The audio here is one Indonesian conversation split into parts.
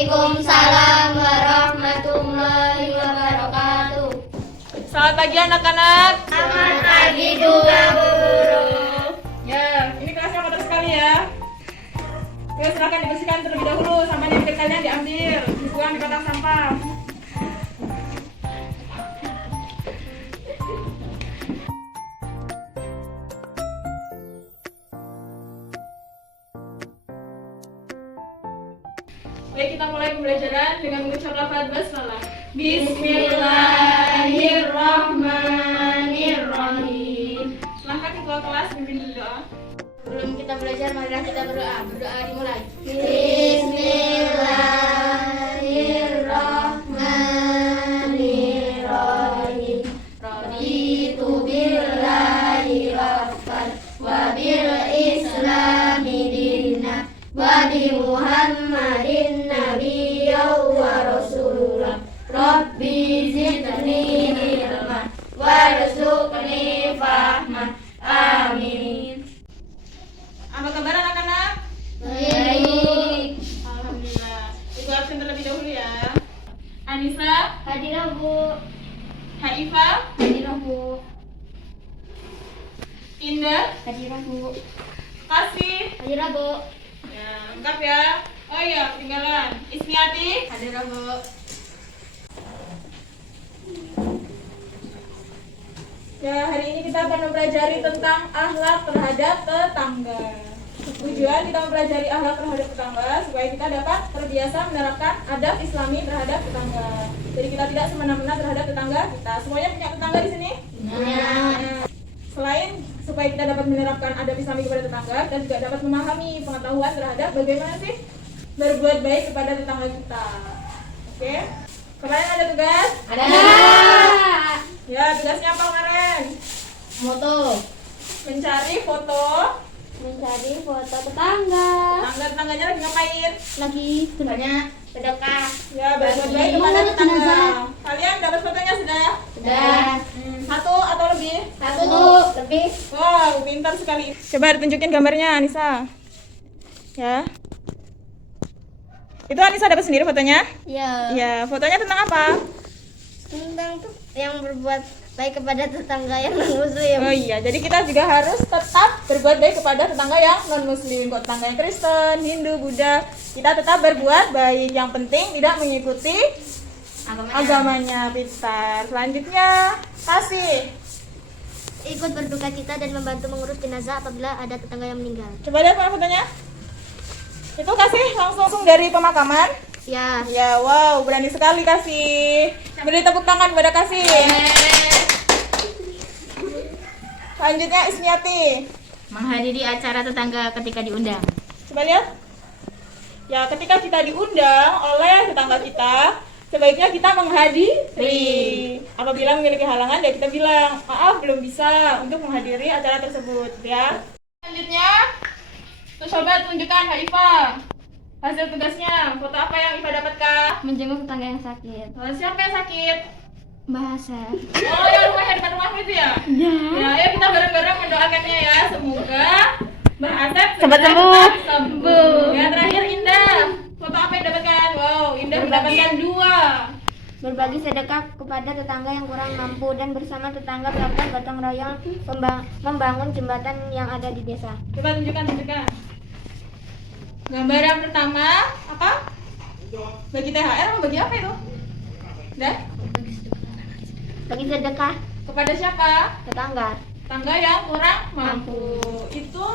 Waalaikumsalam warahmatullahi wabarakatuh. Selamat pagi anak-anak. Selamat pagi juga Bu Guru. Ya, ini kelasnya kotor sekali ya. Oke, silakan dibersihkan terlebih dahulu sampai nanti kalian diambil, dibuang di kotak sampah. Baik, kita mulai pembelajaran dengan mengucap lafaz basmalah. Bismillahirrahmanirrahim. Silahkan ketua kelas pimpin doa. Sebelum kita belajar, marilah kita berdoa. Berdoa dimulai. Bismillahirrahmanirrahim. Raditu billahi rabban wa bil islami dinna wa bi Muhammadin nabiyyan wa rasulullah. Rabbi zidni ilma warzuqni fahma. Amin. Apa kabar anak-anak? Baik. Alhamdulillah. Ibu absen terlebih dahulu ya. Anissa, Hadirah Bu. Haifa, Hadirah Bu. Indah, Hadirah Bu. Kasih. Hadirah Bu. Ya, lengkap ya. Oh iya, ketinggalan. Ismiati. Hadirah Bu. Ya, hari ini kita akan mempelajari tentang akhlak terhadap tetangga. Tujuan kita mempelajari akhlak terhadap tetangga supaya kita dapat terbiasa menerapkan adab Islami terhadap tetangga. Jadi kita tidak semena-mena terhadap tetangga kita. Semuanya punya tetangga di sini? Nah, selain supaya kita dapat menerapkan adab Islami kepada tetangga, kita juga dapat memahami pengetahuan terhadap bagaimana sih berbuat baik kepada tetangga kita. Oke? Kemarin ada tugas? Ada. Ya, tugasnya apa kemarin? Moto. Mencari foto Mencari foto tetangga. tetangganya lagi ngapain? Lagi banyak sedekah. Ya, berbuat baik kepada Menurut tetangga. jenazah. Kalian dapat fotonya sudah? Sudah. Satu atau lebih? Satu lebih. Wow, pintar sekali. Coba ditunjukin gambarnya, Anissa. Ya. Itu Anissa dapat sendiri fotonya? Ya. Ya, fotonya tentang apa? Tentang tuh yang berbuat baik kepada tetangga yang non-muslim. Oh iya, jadi kita juga harus tetap berbuat baik kepada tetangga yang non-muslim. Kok tetangga yang Kristen, Hindu, Buddha, kita tetap berbuat baik. Yang penting tidak mengikuti agamanya. Pintar. Selanjutnya, Kasih. Ikut berduka cita dan membantu mengurus jenazah apabila ada tetangga yang meninggal. Coba lihat mana fotonya. Itu Kasih langsung dari pemakaman. Ya. Ya, wow, berani sekali Kasih. Beri tepuk tangan kepada Kasih. Selanjutnya Ismiati. Menghadiri acara tetangga ketika diundang. Coba lihat. Ya, ketika kita diundang oleh tetangga kita, sebaiknya kita menghadiri. Apabila memiliki halangan, ya kita bilang, maaf belum bisa untuk menghadiri acara tersebut, ya. Selanjutnya, tuh coba tunjukkan Haifa. Hasil tugasnya, foto apa yang Iva dapatkan? Menjenguk tetangga yang sakit. Siapa yang sakit? Bahasa. Oh ya, rumahnya depan rumahmu itu ya? Ya. Ya, ayo kita bareng-bareng mendoakannya ya. Semoga berhasil Cepat sembuh. Ya, terakhir Indah. Foto apa yang dapatkan? Wow, Indah mendapatkan 2. Berbagi sedekah kepada tetangga yang kurang mampu dan bersama tetangga melakukan gotong royong membangun jembatan yang ada di desa. Coba tunjukkan. Gambar yang pertama apa? Bagi THR atau bagi apa itu? Dah? Bagi sedekah Kepada siapa? tetangga. Tetangga yang kurang mampu. Itu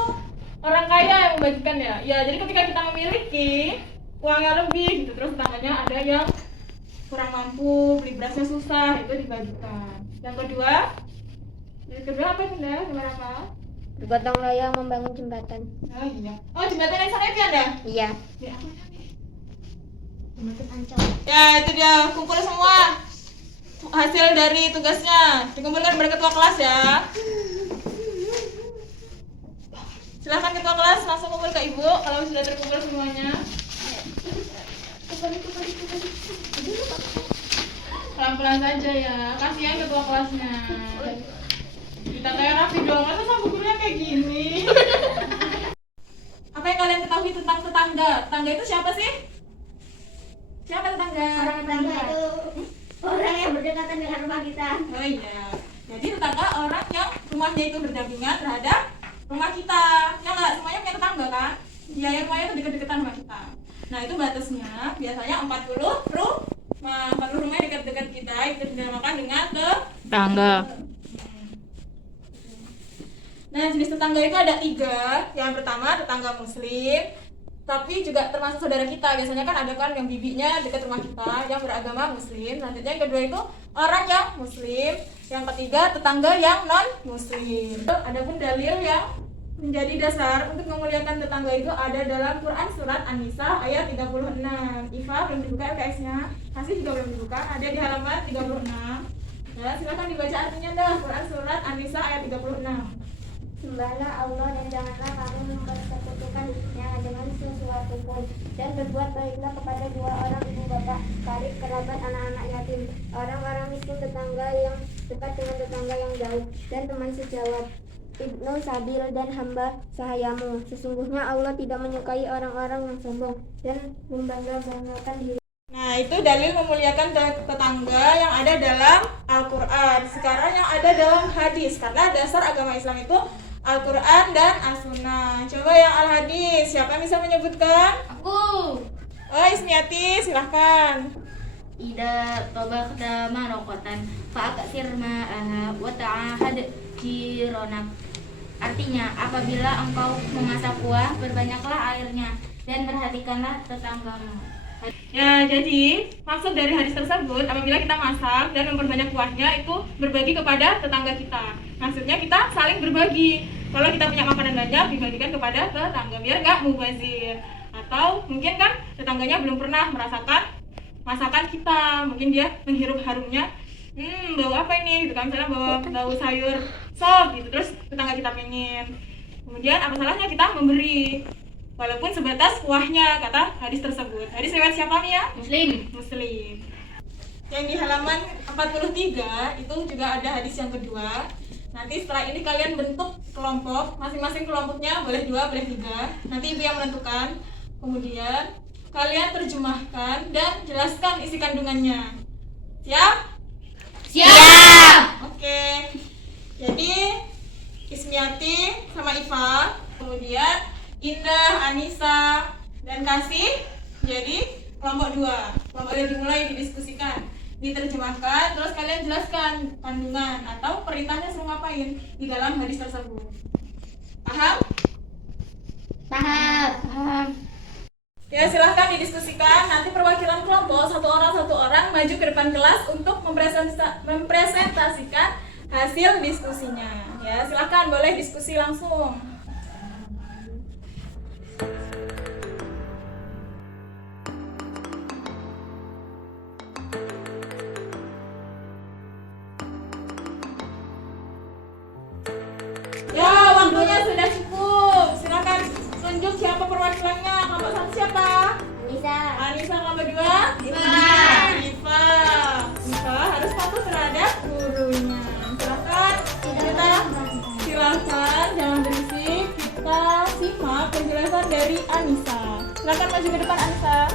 orang kaya yang membagikan ya. Ya, jadi ketika kita memiliki uangnya lebih gitu, terus tetangganya ada yang kurang mampu, beli berasnya susah, itu dibagikan. Yang kedua apa Bunda? Gimana apa? Bergotong royong membangun jembatan. Oh iya. Oh, jembatan yang sana itu ya, Anda? Iya. Ya, apa? Jembatan Ancol. Ya, itu dia, kumpul semua hasil dari tugasnya, dikumpulkan kepada ketua kelas ya. Silahkan ketua kelas langsung kumpul ke ibu kalau sudah terkumpul semuanya. Pelan-pelan saja ya, kasihan ketua kelasnya. Kita kayak rapi dong, masa sama gurunya kayak gini. Apa yang kalian ketahui tentang tetangga? Tetangga itu siapa sih? Siapa tetangga? Orang tetangga itu orang yang berdekatan dengan rumah kita. Oh iya. Jadi tetangga orang yang rumahnya itu berdampingan terhadap rumah kita. Ya nggak, semuanya punya tetangga kan? Iya, ya, rumahnya itu dekat-dekatan rumah kita. Nah, itu batasnya biasanya 40 rumah. 40 rumah yang dekat-dekat kita itu dinamakan dengan Tetangga. Nah, jenis tetangga itu ada 3. Yang pertama tetangga muslim, tapi juga termasuk saudara kita. Biasanya kan ada kan yang bibinya dekat rumah kita yang beragama muslim. Selanjutnya yang kedua itu orang yang muslim. Yang ketiga tetangga yang non muslim. Adapun dalil yang menjadi dasar untuk memuliakan tetangga itu ada dalam Quran surat An-Nisa ayat 36. Iva belum dibuka LKS-nya. Kasih juga belum dibuka. Ada di halaman 36. Ya, silakan dibaca artinya dah. Quran surat An-Nisa ayat 36. Sembahlah Allah dan janganlah kamu mempersekutukannya dengan sesuatu pun, dan berbuat baiklah kepada 2 orang ibu bapak, karib, kerabat, anak-anak yatim, orang-orang miskin, tetangga yang dekat dengan tetangga yang jauh, dan teman sejawat, ibnu sabil dan hamba sahayamu. Sesungguhnya Allah tidak menyukai orang-orang yang sombong dan membangga-banggakan diri. Nah, itu dalil memuliakan tetangga yang ada dalam Al-Quran. Sekarang yang ada dalam hadis, karena dasar agama Islam itu Al-Quran dan As-Sunnah. Coba yang Al-Hadis, siapa yang bisa menyebutkan? Aku. Oh, Ismiati, silahkan. Ida tabaqta maraqatan fa'aksir ma'aha wa ta'ahad jironak. Artinya, apabila engkau memasak kuah, berbanyaklah airnya dan perhatikanlah tetanggamu. Ya, jadi maksud dari hadis tersebut, apabila kita masak dan memperbanyak kuahnya, itu berbagi kepada tetangga kita. Maksudnya kita saling berbagi. Kalau kita punya makanan banyak, dibagikan kepada tetangga biar nggak mubazir. Atau mungkin kan tetangganya belum pernah merasakan masakan kita, mungkin dia menghirup harumnya, bau apa ini? Gitu kan, misalnya bau sayur sop gitu. Terus tetangga kita pengen. Kemudian apa salahnya kita memberi? Walaupun sebatas kuahnya, kata hadis tersebut. Hadis riwayat siapa Mia? Muslim. Muslim. Yang di halaman 43 itu juga ada hadis yang kedua. Nanti setelah ini kalian bentuk kelompok, masing-masing kelompoknya boleh 2, boleh 3. Nanti ibu yang menentukan. Kemudian kalian terjemahkan dan jelaskan isi kandungannya. Siap? Siap. Oke. Jadi Ismiati sama Iva, kemudian Indah, Anissa, dan Kasih jadi kelompok 2. Kelompoknya dimulai didiskusikan, diterjemahkan, terus kalian jelaskan kandungan atau perintahnya suruh ngapain di dalam hadis tersebut. Paham? Paham. Ya, silahkan didiskusikan. Nanti perwakilan kelompok satu orang maju ke depan kelas untuk mempresentasikan hasil diskusinya. Ya, silahkan boleh diskusi langsung. Ya, waktunya sudah cukup. Silakan tunjuk siapa perwakilannya. Kelompok 1 siapa? Anissa. Anissa. Kelompok 2? Iva harus patuh terhadap gurunya. Silakan jangan berisik. Kita simak penjelasan dari Anissa. Silakan maju ke depan Anissa.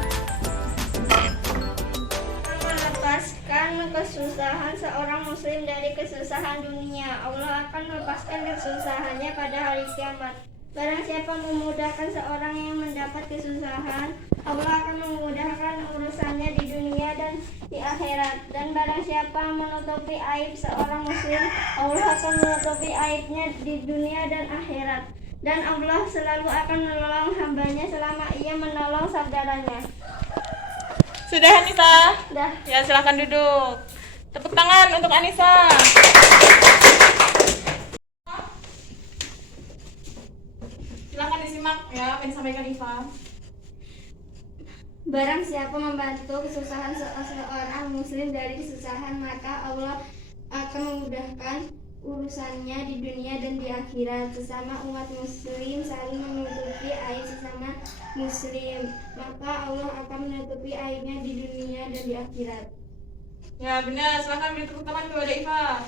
Melepaskan kesusahan seorang muslim dari kesusahan dunia, Allah akan melepaskan kesusahannya pada hari kiamat. Barang siapa memudahkan seorang yang mendapat kesusahan, Allah akan memudahkan urusannya di dunia dan di akhirat. Dan barang siapa menutupi aib seorang muslim, Allah akan menutupi aibnya di dunia dan akhirat. Dan Allah selalu akan menolong hambanya selama ia menolong saudaranya. Sudah Anissa? Dah. Ya, silahkan duduk. Tepuk tangan untuk Anissa. Silahkan disimak ya apa yang disampaikan Iva. Barang siapa membantu kesusahan seorang muslim dari kesusahan, maka Allah akan memudahkan urusannya di dunia dan di akhirat. Sesama umat muslim saling menutupi aib sesama muslim, maka Allah akan menutupi aibnya di dunia dan di akhirat. Ya benar, silahkan beri tepuk tangan kepada Iva.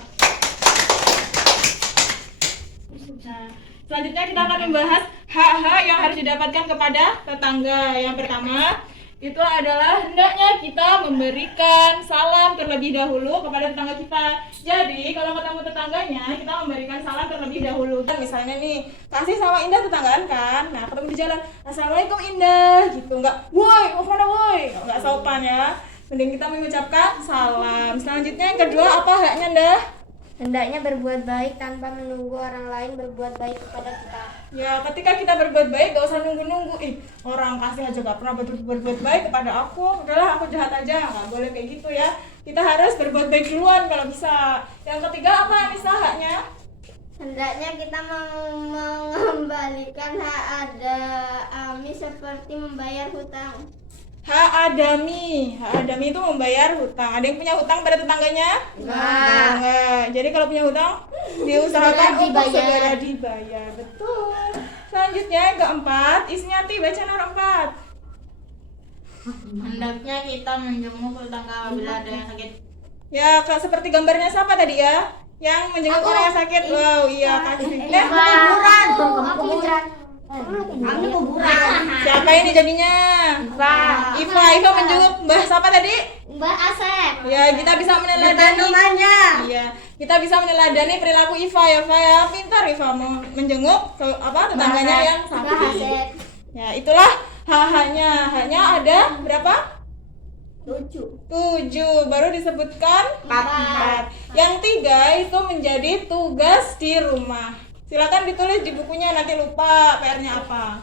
Nah, selanjutnya kita akan membahas hak-hak yang harus didapatkan kepada tetangga. Yang pertama itu adalah hendaknya kita memberikan salam terlebih dahulu kepada tetangga kita. Jadi kalau ketemu tetangganya kita memberikan salam terlebih dahulu. Misalnya nih, Kasih sama Indah tetanggaan kan. Nah ketemu di jalan, Assalamualaikum Indah gitu. Enggak, woi mau kemana woi, enggak sopan ya. Mending kita mengucapkan salam. Selanjutnya yang kedua apa haknya Indah? Hendaknya berbuat baik tanpa menunggu orang lain berbuat baik kepada kita. Ya, ketika kita berbuat baik gak usah nunggu-nunggu. Orang kasih aja gak pernah berbuat baik kepada aku. Udahlah aku jahat aja, gak boleh kayak gitu ya. Kita harus berbuat baik duluan kalau bisa. Yang ketiga apa Anissa haknya? Hendaknya kita mengembalikan hak ada Ami seperti membayar hutang. Hak adami itu membayar hutang. Ada yang punya hutang pada tetangganya? Enggak. Jadi kalau punya hutang diusahakan untuk segera dibayar. Betul. Selanjutnya yang keempat, Isniati baca nomor 4. Hendaknya kita menjenguk tetangga apabila ada yang sakit. Ya, seperti gambarnya siapa tadi ya? Yang menjenguk orang yang sakit. Wow, iya kasih. Siapa ini jadinya? Iva menjenguk Mbah siapa tadi? Mbak Asep. Ya, kita bisa meneladani. Iya, kita bisa meneladani perilaku Iva ya, Pintar Iva mau menjenguk tetangganya yang sakit. Ya, itulah haknya. Haknya ada berapa? 7. Baru disebutkan 4. Yang 3 itu menjadi tugas di rumah. Silakan ditulis di bukunya, nanti lupa PR-nya apa.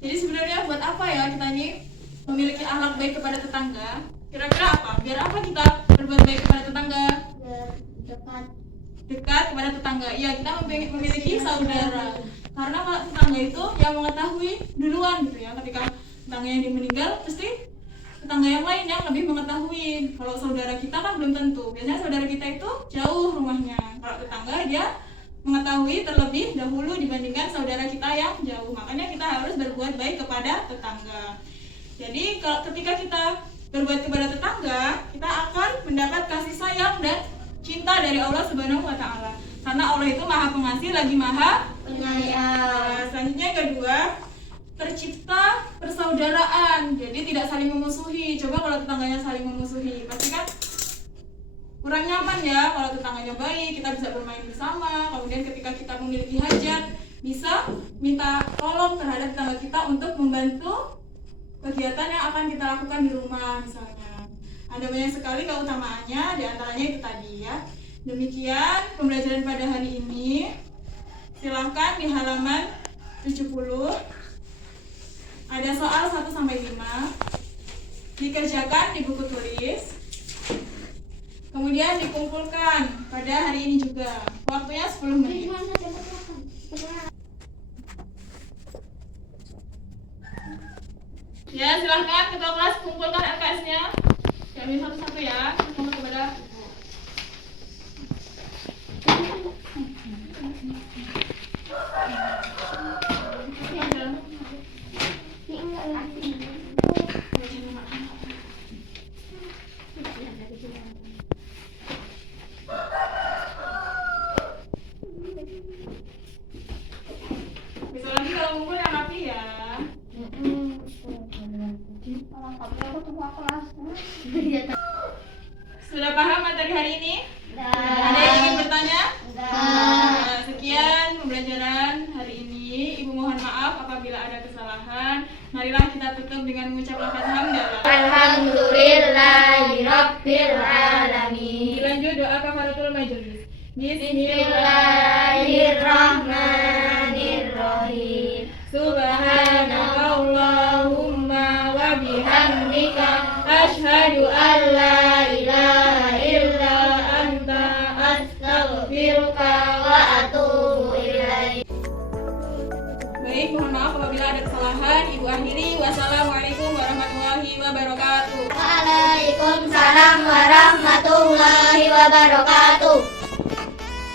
Jadi sebenarnya buat apa ya kita ini memiliki akhlak baik kepada tetangga? Kira-kira apa? Biar apa kita berbuat baik kepada tetangga? Dekat kepada tetangga. Iya, kita memiliki saudara. Karena tetangga itu yang mengetahui duluan gitu ya. Ketika tetangga yang meninggal, pasti tetangga yang lain yang lebih mengetahui. Kalau saudara kita kan belum tentu. Biasanya saudara kita itu jauh rumahnya. Kalau tetangga dia mengetahui terlebih dahulu dibandingkan saudara kita yang jauh. Makanya kita harus berbuat baik kepada tetangga. Jadi ketika kita berbuat kepada tetangga, kita akan mendapat kasih sayang dan cinta dari Allah Subhanahu wa Ta'ala. Karena Allah itu Maha Pengasih lagi Maha Penyayang. Selanjutnya yang kedua, tercipta persaudaraan. Jadi tidak saling memusuhi. Coba kalau tetangganya saling memusuhi, pasti kan kurang nyaman ya. Kalau tetangganya baik, kita bisa bermain bersama. Kemudian ketika kita memiliki hajat, bisa minta tolong terhadap tetangga kita untuk membantu kegiatan yang akan kita lakukan di rumah misalnya. Ada banyak sekali keutamaannya, diantaranya itu tadi ya. Demikian pembelajaran pada hari ini. Silahkan di halaman 70 ada soal 1-5 dikerjakan di buku tulis, kemudian dikumpulkan pada hari ini juga. Waktunya 10 menit. Ya, silahkan ketua kelas kumpulkan LKS-nya. Diambil satu-satu ya. Mohon kepada besok lagi kalau ngumpul yang rapi ya. Sudah paham materi hari ini? Ada yang ingin bertanya? Nah, sekian pembelajaran hari ini. Ibu mohon maaf apabila ada kesalahan. Marilah kita tutup dengan mengucapkan hamdalah. Alhamdulillahirabbil alamin. Dilanjut doa kafaratul majelis. Bismillahirrahmanirrahim. Subhanakallahumma wa bihamdika asyhadu an la ilaha illa anta astaghfiruka wa atubu ilaik. Baik, mohon maaf apabila ada kesalahan. Ibu akhiri. Wassalamualaikum warahmatullahi wabarakatuh.